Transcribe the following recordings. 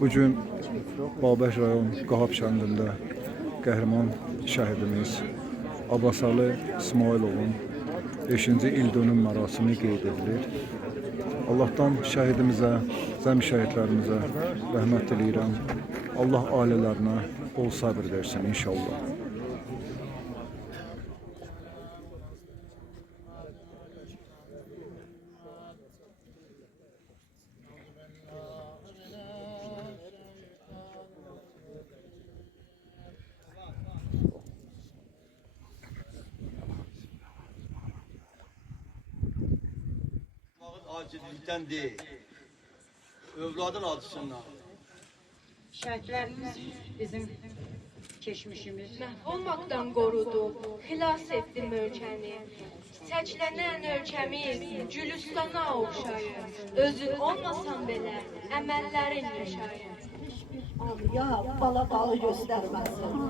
Bugün Babək rayon Qahab kəndində qəhrəman şəhidimiz Abbasəli İsmailovun 5-ci ildönüm mərasimi qeyd edilir. Allah'tan şəhidimizə, zəmi şəhidlərimizə rəhmət diləyirəm. Allah ailələrinə bol sabır versin inşallah. Acillikten değil, övladın acısından. Şəhidlərimiz bizim keçmişimiz. Məhv olmaqdan qorudu, xilas etdi ölkəni. Səçlənən ölkəmiz Gülüstana oxşayır. Özün olmasan belə əməllərin yaşayır. Ya bala balı göstərməsin.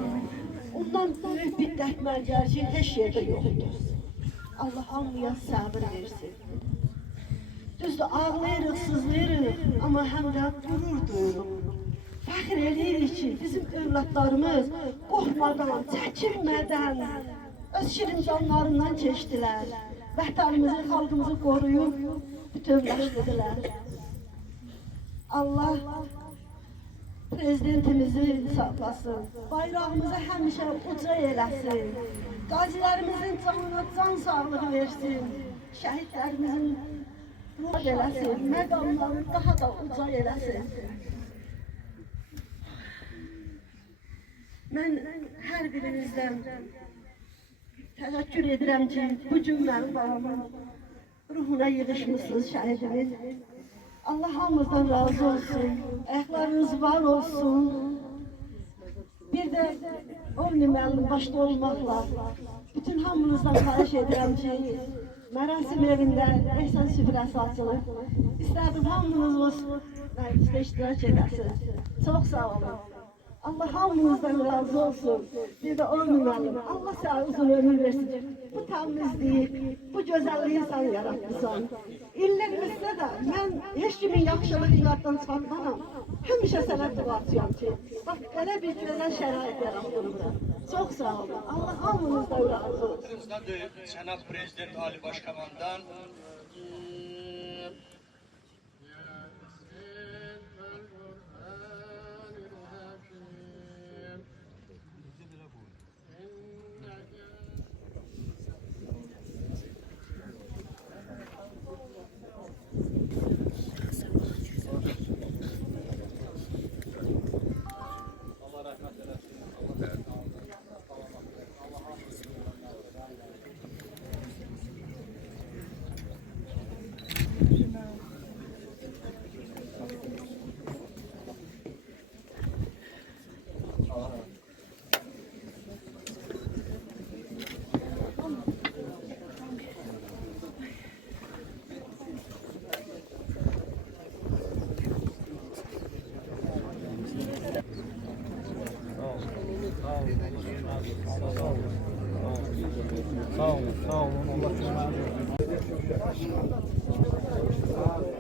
Ondan böyük bir dərtmərgərci heç yerdə yoxdur. Allah hamıya səbir versin. Düzdür, ağlayırıq, sızlayırıq, amma həm də qürur duyuruq. Fəxr edirik ki, bizim övladlarımız qorxmadan, çəkinmədən, öz şirin canlarından keçdilər. Vətənimizi, xalqımızı qoruyub, bütövləşdirdilər. Allah prezidentimizi sağlasın, bayrağımızı həmişə uca eləsin, qazilərimizin canına can sağlığı versin, şəhidlərimizin ruh eləsin, məqamları daha da uca eləsin. Mən hər birinizdən təşəkkür edirəm ki, bu gün mənim babamın ruhuna yığışmışsınız şəhidimin. Allah hamımızdan razı olsun, ayaqlarınız var olsun. Bir də Ovni müəllim başda olmaqla bütün hamınızdan xahiş edirəm ki, mərasim evində ehsan süfrəsi açılır. İstədim hamınız o məclisdə iştirak edəsiniz. Çox sağ olun. Allah hamınızdan razı olsun. Bir də Ovni müəllim, Allah sənə uzun ömür versin. Bu təmizliyi, bu gözəlliyi sən yaratmışsan. İllərimizdə də mən heç kimin yaxşılığı yaddan çıxartmaram. Həmişə sənə duacıyam ki, bax, elə bir gözəl şərait yaratdırıbdır. Çox sağ olun. Allah hamınızdan razı olsun. Cənab Prezident Ali Başkomandan Sağ olun, Allah razı olsun.